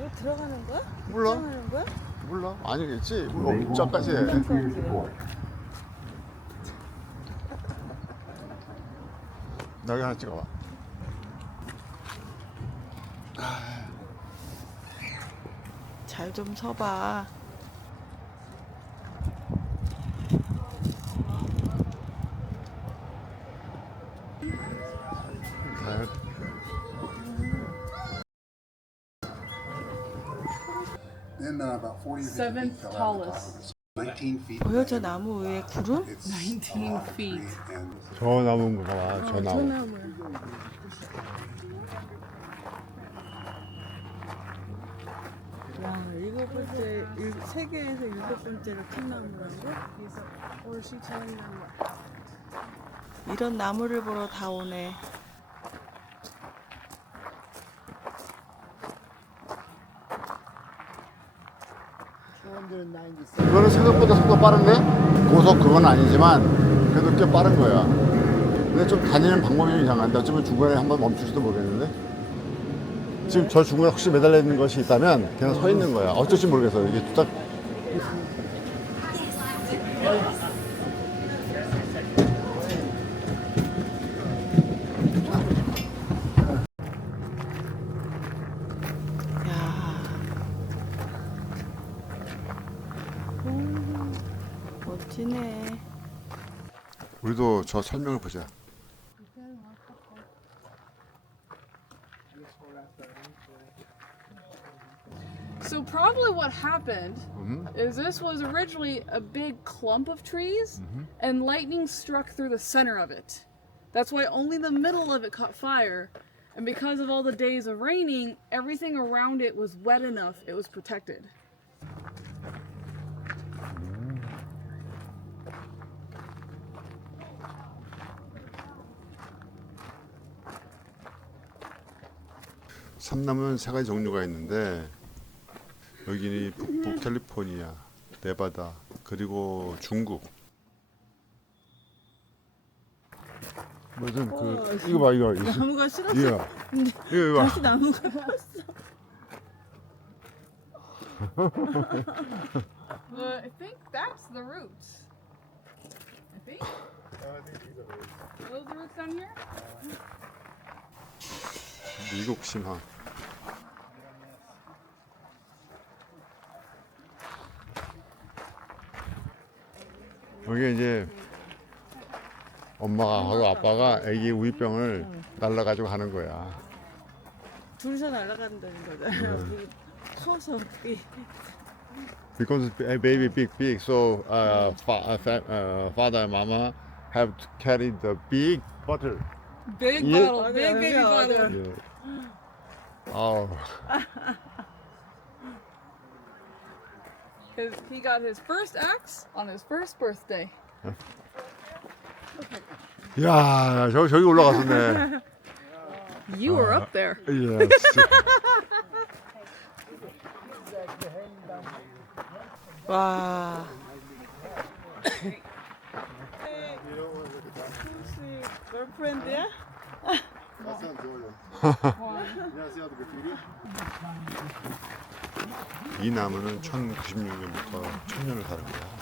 이거 들어가는 거야? 몰라. 입장하는 거야? 몰라. 아니겠지. 뭐 입장까지 해. 여기 하나 찍어봐. 잘 좀 서봐. Then uh, about 40 or 50 Seventh feet fell out of the top tallest. of it. 19 feet. 보여 저 나무 위에 구름? It's 19 a lot of feet. and 저 나무인가 봐. 저 나무. 소나무. 야 일곱 번째 일, 세계에서 일곱 번째로 큰 나무라는 거? 이런 나무를 보러 다 오네. 이거는 생각보다 속도 빠른데? 고속 그건 아니지만 그래도 꽤 빠른 거야. 근데 좀 다니는 방법이 좀 이상한데 어쩌면 중간에 한번 멈출지도 모르겠는데? 지금 저 중간에 혹시 매달려 있는 것이 있다면 그냥 서 있는 거야. 어쩔지 모르겠어. 이게 딱 오, 멋지네. 우리도 저 설명을 보자. So probably what happened Mhm. is this was originally a big clump of trees, and lightning struck through the center of it. That's why only the middle of it caught fire, and because of all the days of raining, everything around it was wet enough it was protected. 삼남은 세 가지 종류가 있는데 여기 북부 캘리포니아, 네바다 그리고 중국. 무슨 그 이거 봐 이거 이거 나무가 싫었어. 이거 이거 봐. 다시 나무가 폈어. The, I think that's the roots. I think. Are those the roots down here? 미국 신화. 여기 이제 엄마가 하고 아빠가 아기 우유병을 날라가지고 하는 거야. 둘이서 날아간다는 거잖아. 우리 커서 이 Because a baby big big, so uh, fa- uh, fa- uh, father and mama have to carry the big bottle. Big Yeah. bottle, big baby Yeah. bottle. 예. 아우, Because he got his first axe on his first birthday. 야, 저 저기 올라갔었네. You were up there. Yes. 와. 이 나무는 1096년부터 1000년을 사는 거야.